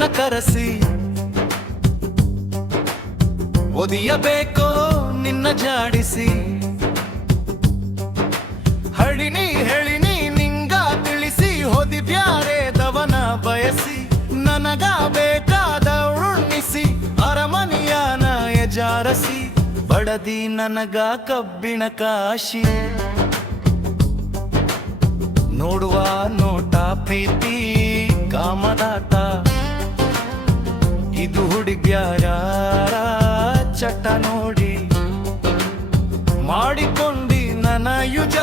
ನಿನ್ನ ಕರೆಸಿ ಒದಿಯಬೇಕೋ ನಿನ್ನ ಜಾಡಿಸಿ ಹೇಳಿನಿ ನಿಂಗ ತಿಳಿಸಿ ಹೊದಿ ಬ್ಯಾರೆದವನ ಬಯಸಿ ನನಗ ಬೇಕಾದ ಉಣ್ಣಿಸಿ ಅರಮನೆಯನ ಎಜಾರಸಿ ಬಡದಿ ನನಗ ಕಬ್ಬಿಣ ಕಾಶಿ ನೋಡುವ ನೋಟ ಪ್ರೀತಿ ಕಾಮದಾಟ ಇದು ಹುಡುಗ್ಯಾರ ಚಟ ನೋಡಿ ಮಾಡಿಕೊಂಡಿ ನನ್ನ ಯುಜ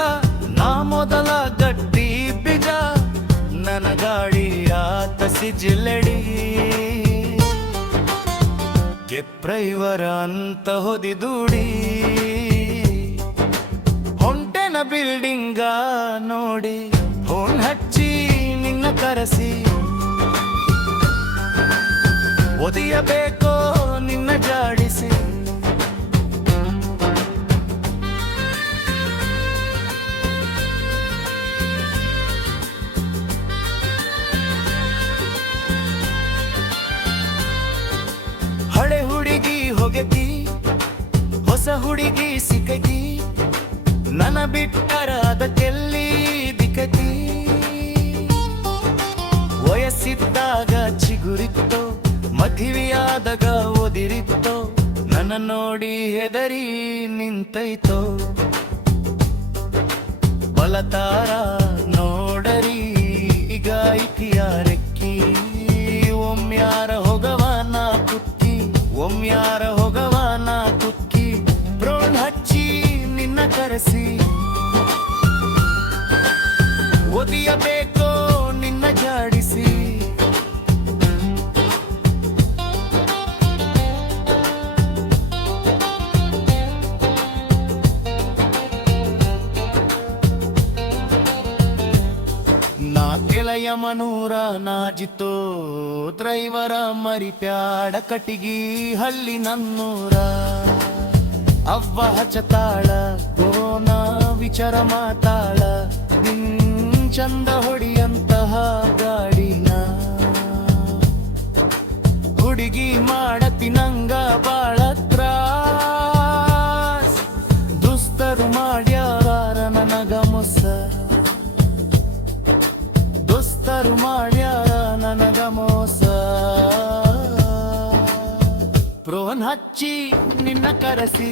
ನಾ ಮೊದಲ ಗಟ್ಟಿ ಬಿಜ ನನ್ನ ಗಾಡಿಯ ತಸಿ ಜಿಲ್ಲೆಡಿ ಗೆಪ್ರೈವರ ಅಂತ ಹೊದಿದೂಡಿ ಹೊಂಟೆನ ಬಿಲ್ಡಿಂಗ ನೋಡಿ ಫೋನ್ ಹಚ್ಚಿ ನಿನ್ನ ಕರೆಸಿ ಒದಿಯಬೇಕೋ ನಿನ್ನ ಜಾಡಿಸಿ ಹಳೆ ಹುಡುಗಿ ಹೊಗೆತಿ ಹೊಸ ಹುಡುಗಿ ಸಿಕ್ಕತಿ ನನ್ನ ಬಿಟ್ಟರ ಅದಕ್ಕೆಲ್ಲಿ ದಿಕ್ಕತಿ ವಯಸ್ಸಿದ್ದಾಗ ಚಿಗುರಿತ್ತೋ ಮದುವೆಯಾದಾಗ ಓದಿರಿತ್ತೋ ನನ್ನ ನೋಡಿ ಹೆದರಿ ನಿಂತೈತೋ ಬಲತಾರ ನೋಡರಿ ಈಗ ಇತಿಯಾರಕ್ಕಿ ಒಮ್ಮ್ಯಾರ ಹೋಗವನ ಕುಕ್ಕಿ ಒಮ್ಮ್ಯಾರ ಹೋಗವನ ಕುಕ್ಕಿ ಬ್ರೋಣ್ ಹಚ್ಚಿ ನಿನ್ನ ಕರೆಸಿ ಒದಿಯಬೇಕೋ ನಿನ್ನ ಜಾಡಿಸಿ ನಾ ಕೆಳೆಯ ಮನೂರ ನಾಜಿತೋ ಡ್ರೈವರ ಮರಿಪ್ಯಾಡ ಕಟಿಗಿ ಹಳ್ಳಿ ನನ್ನೂರ ಅವ್ವ ಹಚತಾಳ ಗೋನ ವಿಚಾರ ಮಾತಾಳ ಚಂದ ಹೊಡಿಯಂತಹ ಗಾಡಿನ ಹುಡುಗಿ ಮಾಡತಿ ನಂಗ ಬಾಳ ತ್ರಾಸ್ ದುಸ್ತರು ಮಾಡ್ಯಾರ ನನಗ ಮೊಸ ದುಸ್ತರು ಮಾಡ್ಯಾರ ನನಗ ಮೋಸ ಪ್ರೋನ್ ಹಚ್ಚಿ ನಿನ್ನ ಕರೆಸಿ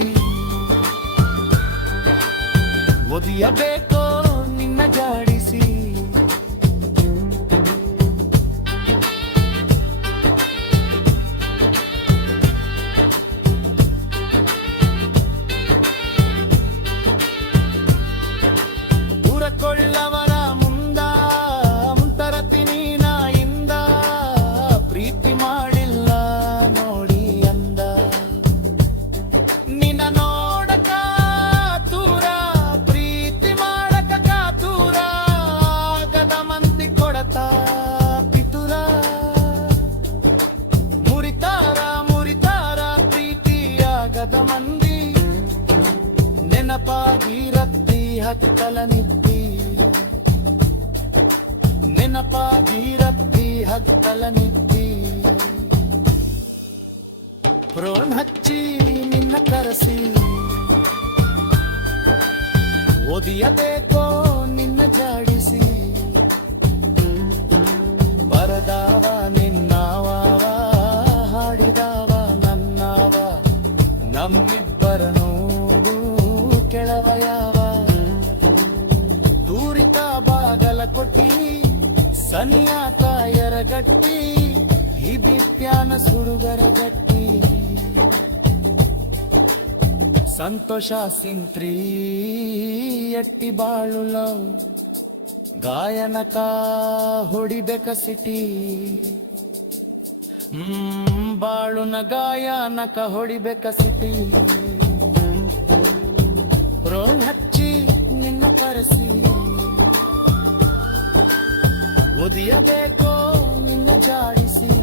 ಒದಿಯಬೇಕೋ ನಿನ್ನ ಜಾಡಿಸಿ ಊರಕೊಳ್ಳವರ ಮುಂದ ಮುಂತರತಿನಿ ನಾಯಿಂದ ಪ್ರೀತಿ ಮಾಡಿಲ್ಲ ನೋಡಿ ಅಂದ ನಿನ್ನ ನೋಡಕ ತೂರ ಪ್ರೀತಿ ಮಾಡಕ ಕಾತೂರ ಆಗದ ಮಂದಿ ಕೊಡತ ಪಿತುರ ಮುರಿತಾರ ಪ್ರೀತಿಯಾಗದ ಮಂದಿ ನೆನಪಾಗಿರತ್ತಿ ಹತ್ತಲ ನಿದ್ದಿ ನೆನಪಾಗಿರತ್ತಿ ಹತ್ತಲ ನಿದ್ದಿ ಪ್ರೋನ್ ಹಚ್ಚಿ ನಿನ್ನ ಕರೆಸಿ ಓದಿಯಬೇಕೋ ನಿನ್ನ ಜಾಡಿಸಿ ಬರದಾವ ನಿನ್ನವ ಹಾಡಿದವ ನನ್ನವ ನಮ್ಮಿಬ್ಬರ ನೋಡು ಕೆಳವಯವ ದೂರಿತ ಬಾಗಲ ಕೊಟ್ಟಿ ಸನಿಯಾತ ಎರಗಟ್ಟಿ ಹಿಬಿಪ್ಯಾನ ಸುಡುಗರ ಗಟ್ಟಿ ಸಂತೋಷ ಸಿಂತ್ರಿ ಎಟ್ಟಿ ಬಾಳುಲವ್ ಗಾಯನಕ ಹೊಡಿಬೇಕ ಸಿಟಿ ಬಾಳುನ ಗಾಯನಕ ಹೊಡಿಬೇಕ ಸಿಟಿ ರೋನ್ ಹಚ್ಚಿ ನಿನ್ನ ಕರೆಸಿ ಒದಿಯಬೇಕೋ ನಿನ್ನ ಜಾಡಿಸಿ